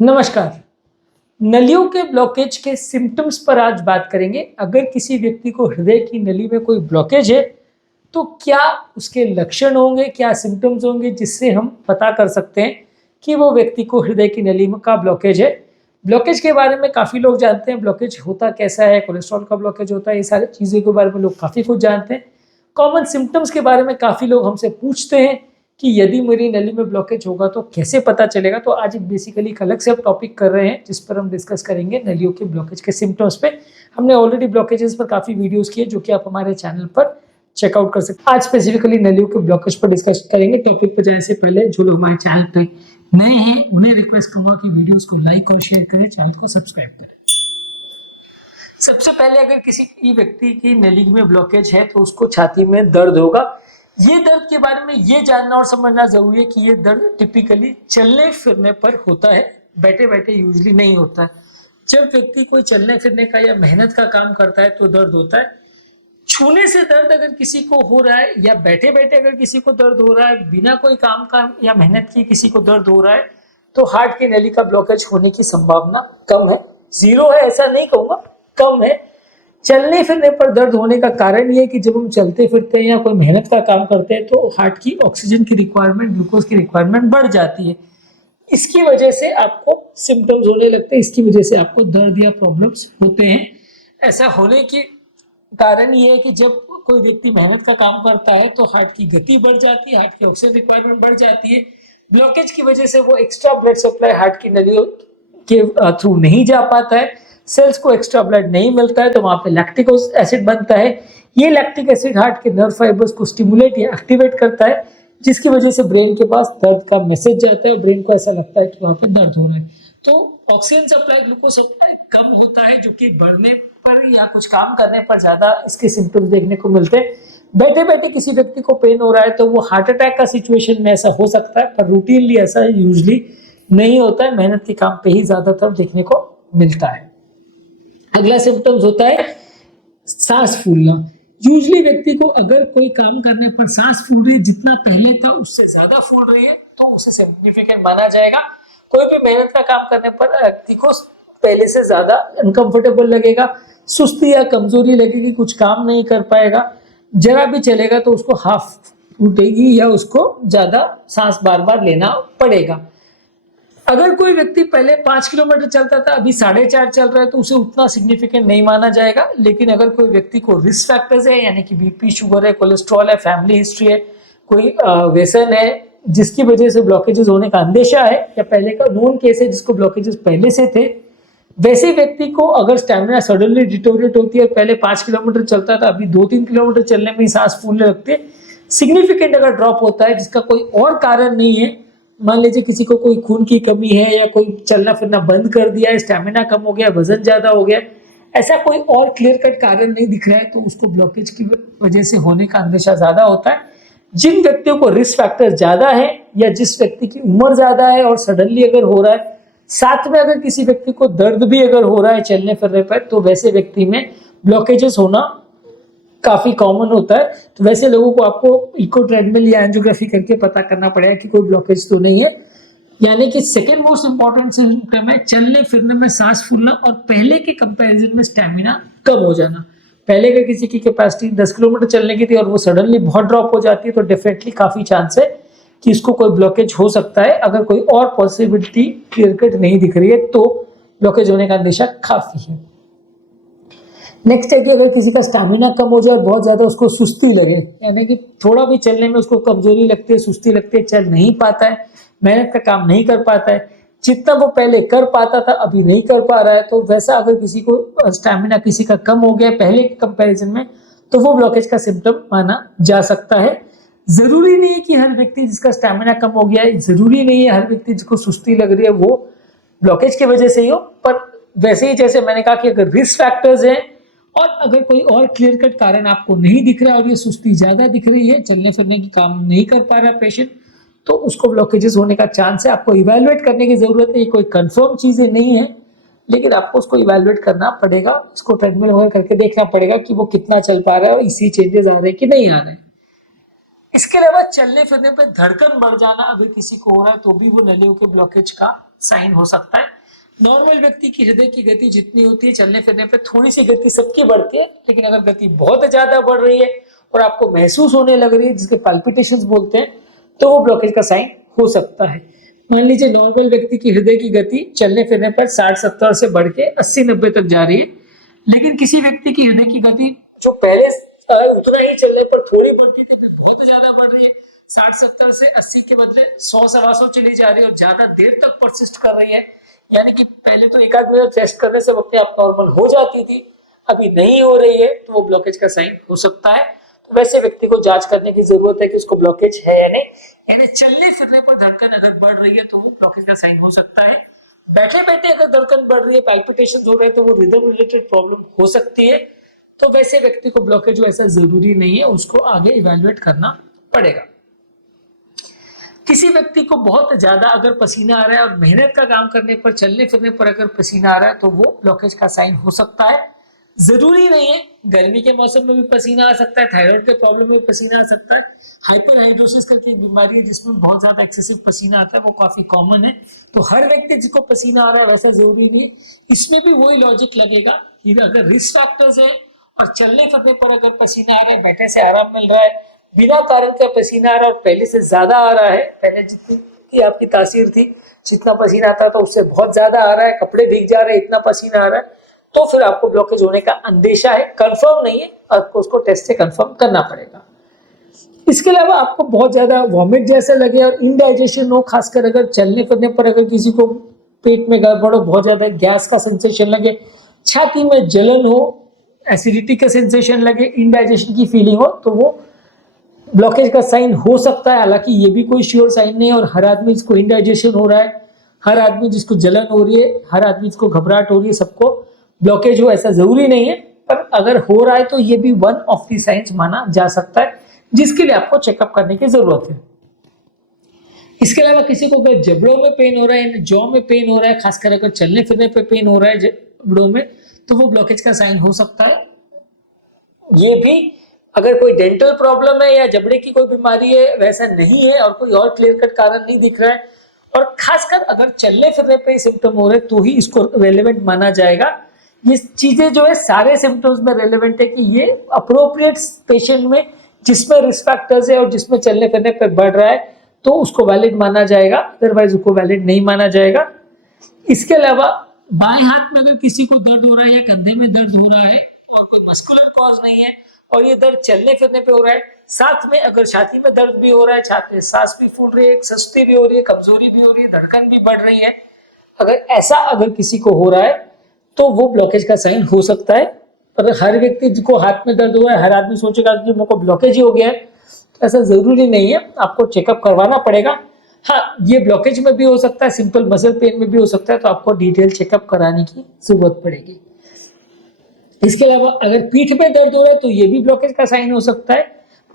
नमस्कार। नलियों के ब्लॉकेज के सिम्पटम्स पर आज बात करेंगे। अगर किसी व्यक्ति को हृदय की नली में कोई ब्लॉकेज है, तो क्या उसके लक्षण होंगे, क्या सिम्पटम्स होंगे जिससे हम पता कर सकते हैं कि वो व्यक्ति को हृदय की नली में का ब्लॉकेज है। ब्लॉकेज के बारे में काफ़ी लोग जानते हैं, ब्लॉकेज होता कैसा है, कोलेस्ट्रॉल का ब्लॉकेज होता है, ये सारी चीज़ों के बारे में लोग काफ़ी कुछ जानते हैं। कॉमन सिम्पटम्स के बारे में काफ़ी लोग हमसे पूछते हैं कि यदि मेरी नली में ब्लॉकेज होगा तो कैसे पता चलेगा। तो आज बेसिकली एक अलग से हम टॉपिक कर रहे हैं जिस पर हम डिस्कस करेंगे नलियों के ब्लॉकेज के सिम्टम्स पे। हमने ऑलरेडी ब्लॉकेजेस पर काफ़ी वीडियोस किए जो कि आप हमारे चैनल पर चेकआउट कर सकते हैं। आज स्पेसिफिकली नलियों के ब्लॉकेज पर डिस्कस करेंगे। टॉपिक पर जाने से पहले जो लोग हमारे चैनल पर नए हैं उन्हें रिक्वेस्ट करूंगा कि वीडियोस को लाइक और शेयर करें, चैनल को सब्सक्राइब करें। सबसे पहले अगर किसी व्यक्ति की नली में ब्लॉकेज है तो उसको छाती में दर्द होगा। ये दर्द के बारे में ये जानना और समझना जरूरी है कि ये दर्द टिपिकली चलने फिरने पर होता है, बैठे बैठे यूजली नहीं होता है। जब व्यक्ति कोई चलने फिरने का या मेहनत का काम करता है तो दर्द होता है। छूने से दर्द अगर किसी को हो रहा है या बैठे बैठे अगर किसी को दर्द हो रहा है, बिना कोई काम का या मेहनत की किसी को दर्द हो रहा है, तो हार्ट की नली का ब्लॉकेज होने की संभावना कम है। जीरो है ऐसा नहीं कहूंगा, कम है। चलने फिरने पर दर्द होने का कारण ये है कि जब हम चलते फिरते हैं या कोई मेहनत का काम करते हैं तो हार्ट की ऑक्सीजन की रिक्वायरमेंट, ग्लूकोज की रिक्वायरमेंट बढ़ जाती है। इसकी वजह से आपको सिम्टम्स होने लगते हैं, इसकी वजह से आपको दर्द या प्रॉब्लम्स होते हैं। ऐसा होने के कारण ये है कि जब कोई व्यक्ति मेहनत का काम करता है तो हार्ट की गति बढ़ जाती है, हार्ट की ऑक्सीजन रिक्वायरमेंट बढ़ जाती है। ब्लॉकेज की वजह से वो एक्स्ट्रा ब्लड सप्लाई हार्ट की नलियों के थ्रू नहीं जा पाता है, सेल्स को एक्स्ट्रा ब्लड नहीं मिलता है, तो वहां पे लैक्टिक एसिड बनता है। ये लैक्टिक एसिड हार्ट के नर्व फाइबर्स को स्टिमुलेट या एक्टिवेट करता है, जिसकी वजह से ब्रेन के पास दर्द का मैसेज जाता है और ब्रेन को ऐसा लगता है कि वहां पे दर्द हो रहा है। तो ऑक्सीजन सप्लाई, ग्लूकोज सप्लाई कम होता है, जो कि बढ़ने पर या कुछ काम करने पर ज्यादा इसके सिम्टम्स देखने को मिलते हैं। बैठे बैठे किसी व्यक्ति को पेन हो रहा है तो वो हार्ट अटैक का सिचुएशन में ऐसा हो सकता है, पर रूटीनली ऐसा यूजली नहीं होता है। मेहनत के काम पे ही ज्यादातर देखने को मिलता है। अगला सिम्टम्स होता है सांस फूलना। यूजली व्यक्ति को अगर कोई काम करने पर सांस फूल रही है, जितना पहले था उससे ज्यादा फूल रही है, तो उसे सिग्निफिकेंट माना जाएगा। कोई भी मेहनत का काम करने पर व्यक्ति को पहले से ज्यादा अनकंफर्टेबल लगेगा, सुस्ती या कमजोरी लगेगी, कुछ काम नहीं कर पाएगा, जरा भी चलेगा तो उसको हाफ टूटेगी या उसको ज्यादा सांस बार बार लेना पड़ेगा। अगर कोई व्यक्ति पहले 5 किलोमीटर चलता था, अभी 4.5 चल रहा है, तो उसे उतना सिग्निफिकेंट नहीं माना जाएगा। लेकिन अगर कोई व्यक्ति को रिस्क फैक्टर्स है, यानी कि बीपी, शुगर है, कोलेस्ट्रॉल है, फैमिली हिस्ट्री है, कोई व्यसन है जिसकी वजह से ब्लॉकेजेस होने का अंदेशा है, या पहले का नोन केस है जिसको ब्लॉकेजेस पहले से थे, वैसे व्यक्ति को अगर स्टैमिना सडनली डिटोरेट होती है, पहले 5 किलोमीटर चलता था, अभी 2-3 किलोमीटर चलने में ही सांस फूलने लगती है, सिग्निफिकेंट अगर ड्रॉप होता है जिसका कोई और कारण नहीं है, मान लीजिए किसी को कोई खून की कमी है या कोई चलना फिरना बंद कर दिया है, स्टैमिना कम हो गया, वजन ज्यादा हो गया, ऐसा कोई और क्लियर कट कारण नहीं दिख रहा है, तो उसको ब्लॉकेज की वजह से होने का अंदेशा ज्यादा होता है। जिन व्यक्तियों को रिस्क फैक्टर ज्यादा है या जिस व्यक्ति की उम्र ज्यादा है और सडनली अगर हो रहा है, साथ में अगर किसी व्यक्ति को दर्द भी अगर हो रहा है चलने फिरने पर, तो वैसे व्यक्ति में ब्लॉकेजेस होना काफी कॉमन होता है। तो वैसे लोगों को आपको इको ट्रेडमिल या एंजियोग्राफी करके पता करना पड़ेगा कि कोई ब्लॉकेज तो नहीं है। यानी कि सेकेंड मोस्ट इंपॉर्टेंट सिम्टम है चलने फिरने में सांस फूलना और पहले के कंपैरिजन में स्टैमिना कम हो जाना। पहले अगर किसी की कैपेसिटी 10 किलोमीटर चलने की थी और वो सडनली बहुत ड्रॉप हो जाती है, तो डेफिनेटली काफी चांस है कि इसको कोई ब्लॉकेज हो सकता है। अगर कोई और पॉसिबिलिटी क्लियर कट नहीं दिख रही है तो ब्लॉकेज होने का अंदेशा काफी है। नेक्स्ट है कि अगर किसी का स्टैमिना कम हो जाए, बहुत ज्यादा उसको सुस्ती लगे, यानी कि थोड़ा भी चलने में उसको कमजोरी लगती है, सुस्ती लगती है, चल नहीं पाता है, मेहनत का काम नहीं कर पाता है, जितना वो पहले कर पाता था अभी नहीं कर पा रहा है, तो वैसा अगर किसी को स्टैमिना किसी का कम हो गया पहले के कंपैरिजन में, तो वो ब्लॉकेज का सिम्टम माना जा सकता है। जरूरी नहीं है कि हर व्यक्ति जिसका स्टैमिना कम हो गया है, जरूरी नहीं है हर व्यक्ति जिसको सुस्ती लग रही है वो ब्लॉकेज की वजह से ही हो, पर वैसे ही जैसे मैंने कहा कि अगर रिस्क फैक्टर्स हैं और अगर कोई और क्लियर कट कारण आपको नहीं दिख रहा और ये सुस्ती ज्यादा दिख रही है, चलने फिरने की काम नहीं कर पा रहा है पेशेंट, तो उसको ब्लॉकेजेस होने का चांस है। आपको इवैल्यूएट करने की जरूरत है, ये कोई कंफर्म चीजें नहीं है, लेकिन आपको उसको इवैल्यूएट करना पड़ेगा, उसको ट्रेडमिल वगैरह करके देखना पड़ेगा कि वो कितना चल पा रहा है और इसी चेंजेस आ रहे हैं कि नहीं आ रहे हैं। इसके अलावा चलने फिरने पर धड़कन बढ़ जाना अगर किसी को हो रहा है तो भी वो नलियों के ब्लॉकेज का साइन हो सकता है। नॉर्मल व्यक्ति की हृदय की गति जितनी होती है चलने फिरने पे थोड़ी सी गति सबकी बढ़ती है, लेकिन अगर गति बहुत ज्यादा बढ़ रही है और आपको महसूस होने लग रही है जिसके पाल्पिटेशंस बोलते हैं, तो वो ब्लॉकेज का साइन हो सकता है। मान लीजिए नॉर्मल व्यक्ति की हृदय की गति चलने फिरने पर 60-70 से बढ़ के 80-90 तक जा रही है, लेकिन किसी व्यक्ति की हृदय की गति जो पहले उतना ही चलने पर थोड़ी बढ़ती थी फिर बहुत ज्यादा बढ़ रही है, 60-70 से 80 के बदले 100-125 चली जा रही है और ज्यादा देर तक परसिस्ट कर रही है। यानी कि पहले तो एक आध मिनट टेस्ट करने से अपने आप नॉर्मल हो जाती थी, अभी नहीं हो रही है, तो वो ब्लॉकेज का साइन हो सकता है। तो वैसे व्यक्ति को जांच करने की जरूरत है कि उसको ब्लॉकेज है या नहीं। यानी चलने फिरने पर धड़कन अगर बढ़ रही है तो वो ब्लॉकेज का साइन हो सकता है। बैठे बैठे अगर धड़कन बढ़ रही है, पाल्पिटेशन हो रहे हैं, तो वो रिदम रिलेटेड प्रॉब्लम हो सकती है। तो वैसे व्यक्ति को ब्लॉकेज हो ऐसा जरूरी नहीं है, उसको आगे इवेल्युएट करना पड़ेगा। किसी व्यक्ति को बहुत ज्यादा अगर पसीना आ रहा है और मेहनत का काम करने पर चलने फिरने पर अगर पसीना आ रहा है तो वो ब्लॉकेज का साइन हो सकता है। जरूरी नहीं है, गर्मी के मौसम में भी पसीना आ सकता है, थायराइड के प्रॉब्लम में पसीना आ सकता है, हाइपरहाइड्रोसिस करके एक बीमारी है जिसमें बहुत ज्यादा एक्सेसिव पसीना आता है, वो काफी कॉमन है। तो हर व्यक्ति जिसको पसीना आ रहा है वैसा जरूरी नहीं है। इसमें भी वही लॉजिक लगेगा कि अगर रिस्क फैक्टर्स है और चलने फिरने पर अगर पसीना आ रहा है, बैठने से आराम मिल रहा है, बिना कारण का पसीना आ रहा है और पहले से ज्यादा आ रहा है, पहले जितनी आपकी तासीर थी जितना पसीना आता था उससे बहुत ज्यादा आ रहा है, कपड़े भीग जा रहे हैं, इतना पसीना आ रहा है, तो फिर आपको ब्लॉकेज होने का अंदेशा है। कंफर्म नहीं है, आपको उसको टेस्ट से कंफर्म करना पड़ेगा। इसके अलावा आपको बहुत ज्यादा वॉमिट जैसे लगे और इनडाइजेशन हो, खासकर अगर चलने फिरने पर अगर किसी को पेट में गड़बड़ हो, बहुत ज्यादा गैस का सेंसेशन लगे, छाती में जलन हो, एसिडिटी का सेंसेशन लगे, इनडाइजेशन की फीलिंग हो, तो वो ब्लॉकेज का साइन हो सकता है। हालांकि ये भी कोई श्योर साइन नहीं है और हर आदमी जिसको इंडाइजेशन हो रहा है, हर आदमी जिसको जलन हो रही है, हर आदमी जिसको घबराहट हो रही है, सबको ब्लॉकेज हो ऐसा जरूरी नहीं है। पर अगर हो रहा है तो ये भी वन ऑफ दी साइंस माना जा सकता है, जिसके लिए आपको चेकअप करने की जरूरत है। इसके अलावा किसी को अगर जबड़ों में पेन हो रहा है, जॉ में पेन हो रहा है, खासकर अगर चलने फिरने पे पेन हो रहा है जबड़ों में, तो वो ब्लॉकेज का साइन हो सकता है। ये भी अगर कोई डेंटल प्रॉब्लम है या जबड़े की कोई बीमारी है वैसा नहीं है और कोई और क्लियर कट कारण नहीं दिख रहा है, और खासकर अगर चलने फिरने पे सिम्टम हो रहे तो ही इसको रेलेवेंट माना जाएगा। ये चीजें जो है सारे सिम्टम्स में रेलेवेंट है कि ये अप्रोप्रिएट पेशेंट में जिसमें रिस्क फैक्टर्स है और जिसमें चलने फिरने पे बढ़ रहा है तो उसको वैलिड माना जाएगा, अदरवाइज उसको वैलिड नहीं माना जाएगा। इसके अलावा बाएं हाथ में अगर किसी को दर्द हो रहा है या कंधे में दर्द हो रहा है और कोई मस्कुलर कॉज नहीं है और ये दर्द चलने फिरने पे हो रहा है, साथ में अगर छाती में दर्द भी हो रहा है, छाती में सांस भी फूल रही है, सुस्ती भी हो रही है, कमजोरी भी हो रही है, धड़कन भी बढ़ रही है, अगर किसी को हो रहा है तो वो ब्लॉकेज का साइन हो सकता है। पर हर व्यक्ति जिसको हाथ में दर्द हो रहा है, हर आदमी सोचेगा कि मेरे को ब्लॉकेज ही हो गया है, तो ऐसा जरूरी नहीं है, आपको चेकअप करवाना पड़ेगा। हाँ, ये ब्लॉकेज में भी हो सकता है, सिंपल मसल पेन में भी हो सकता है, तो आपको डिटेल चेकअप कराने की जरूरत पड़ेगी। इसके अलावा अगर पीठ में दर्द हो रहा है तो ये भी ब्लॉकेज का साइन हो सकता है,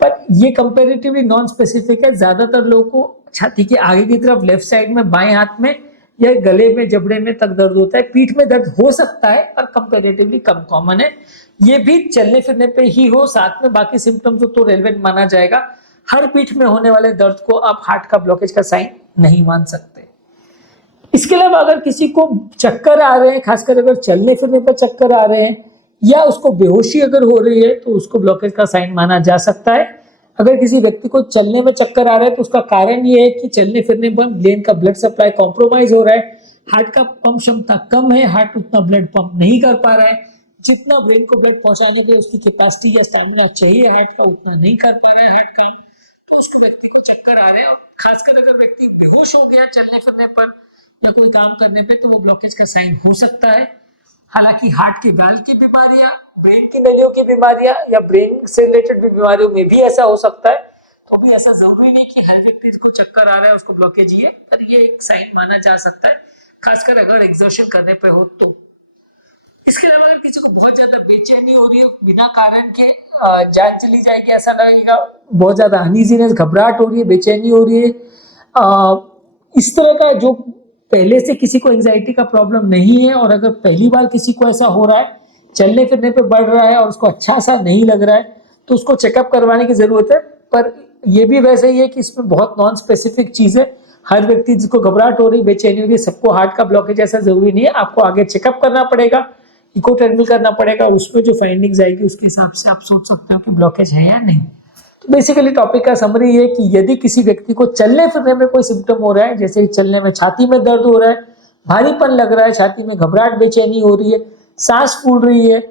पर ये कंपैरेटिवली नॉन स्पेसिफिक है। ज्यादातर लोगों को छाती के आगे की तरफ लेफ्ट साइड में बाएं हाथ में या गले में जबड़े में तक दर्द होता है, पीठ में दर्द हो सकता है पर कंपैरेटिवली कम कॉमन है। ये भी चलने फिरने पे ही हो, साथ में बाकी सिम्टम्स तो रेलेवेंट माना जाएगा। हर पीठ में होने वाले दर्द को आप हार्ट का ब्लॉकेज का साइन नहीं मान सकते। इसके अलावा अगर किसी को चक्कर आ रहे हैं, खासकर अगर चलने फिरने पर चक्कर आ रहे हैं या उसको बेहोशी अगर हो रही है तो उसको ब्लॉकेज का साइन माना जा सकता है। अगर किसी व्यक्ति को चलने में चक्कर आ रहा है तो उसका कारण ये है कि चलने फिरने पर ब्रेन का ब्लड सप्लाई कॉम्प्रोमाइज हो रहा है, हार्ट का पंप क्षमता कम है, हार्ट उतना ब्लड पंप नहीं कर पा रहा है, जितना ब्रेन को ब्लड पहुंचाने के लिए उसकी कैपेसिटी या स्टैमिना चाहिए हार्ट का उतना नहीं कर पा रहा है हार्ट काम, तो उसको व्यक्ति को चक्कर आ रहे हैं। और खासकर अगर व्यक्ति बेहोश हो गया चलने फिरने पर या कोई काम करने पे तो वो ब्लॉकेज का साइन हो सकता है। हालांकि हार्ट की वाल्व की बीमारियां, ब्रेन की नलियों की बीमारियां या ब्रेन से रिलेटेड बीमारियों में भी ऐसा हो सकता है, तो भी ऐसा जरूरी नहीं कि हर व्यक्ति को चक्कर आ रहा है उसको ब्लॉकेज ही है, पर ये एक साइन माना जा सकता है, खासकर अगर एक्सर्शन करने पे हो तो। इसके अलावा अगर किसी को बहुत ज्यादा बेचैनी हो रही है बिना कारण के, जान चली जाएगी ऐसा लगेगा, बहुत ज्यादा अनईजीनेस, घबराहट हो रही है, बेचैनी हो रही है, इस तरह का जो पहले से किसी को एंजाइटी का प्रॉब्लम नहीं है और अगर पहली बार किसी को ऐसा हो रहा है, चलने फिरने पे बढ़ रहा है और उसको अच्छा सा नहीं लग रहा है, तो उसको चेकअप करवाने की जरूरत है। पर यह भी वैसे ही है कि इसमें बहुत नॉन स्पेसिफिक चीज है, हर व्यक्ति जिसको घबराहट हो रही, बेचैनी हो रही है, सबको हार्ट का ब्लॉकेज ऐसा जरूरी नहीं है। आपको आगे चेकअप करना पड़ेगा, इको टर्मिनल करना पड़ेगा, उसमें जो फाइंडिंग्स आएगी उसके हिसाब से आप सोच सकते हो कि ब्लॉकेज है या नहीं। तो बेसिकली टॉपिक का समरी ये कि यदि किसी व्यक्ति को चलने फिरने में कोई सिम्टम हो रहा है, जैसे चलने में छाती में दर्द हो रहा है, भारीपन लग रहा है, छाती में घबराहट बेचैनी हो रही है, सांस फूल रही है,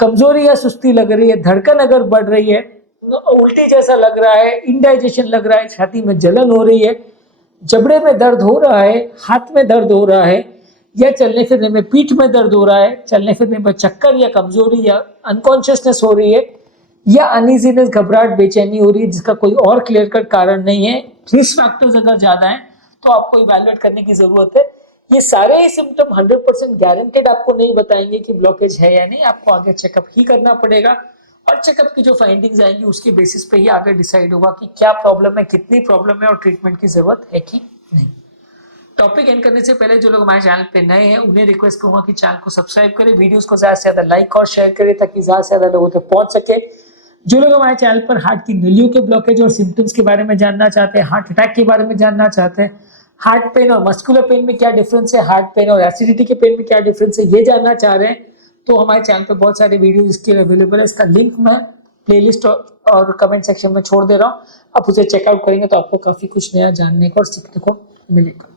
कमजोरी या सुस्ती लग रही है, धड़कन अगर बढ़ रही है, उल्टी जैसा लग रहा है, इंडाइजेशन लग रहा है, छाती में जलन हो रही है, जबड़े में दर्द हो रहा है, हाथ में दर्द हो रहा है, या चलने फिरने में पीठ में दर्द हो रहा है, चलने फिरने में चक्कर या कमजोरी या अनकॉन्शियसनेस हो रही है, या अनइजीनेस घबराहट बेचैनी हो रही है जिसका कोई और क्लियर कट कारण नहीं है, रिस्क फैक्टर्स अगर ज्यादा हैं तो आपको इवैल्यूएट करने की जरूरत है। ये सारे ही सिम्टम 100% गारंटेड आपको नहीं बताएंगे कि ब्लॉकेज है या नहीं, आपको आगे चेकअप ही करना पड़ेगा और चेकअप की जो फाइंडिंग्स आएंगी उसके बेसिस पे ही आगे डिसाइड होगा कि क्या प्रॉब्लम है, कितनी प्रॉब्लम है और ट्रीटमेंट की जरूरत है कि नहीं। टॉपिक एंड करने से पहले जो लोग हमारे चैनल पे नए हैं उन्हें रिक्वेस्ट करूंगा कि चैनल को सब्सक्राइब करें, वीडियोस को ज्यादा से ज्यादा लाइक और शेयर करें ताकि ज्यादा से ज्यादा लोगों तक पहुंच सके। जो लोग हमारे चैनल पर हार्ट की नलियों के ब्लॉकेज और सिम्टम्स के बारे में जानना चाहते हैं, हार्ट अटैक के बारे में जानना चाहते हैं, हार्ट पेन और मस्कुलर पेन में क्या डिफरेंस है, हार्ट पेन और एसिडिटी के पेन में क्या डिफरेंस है, ये जानना चाह रहे हैं तो हमारे चैनल पर बहुत सारे वीडियो इसके लिए अवेलेबल है। इसका लिंक मैं प्लेलिस्ट और कमेंट सेक्शन में छोड़ दे रहा हूँ, आप उसे चेकआउट करेंगे तो आपको काफी कुछ नया जानने को और सीखने को मिलेगा।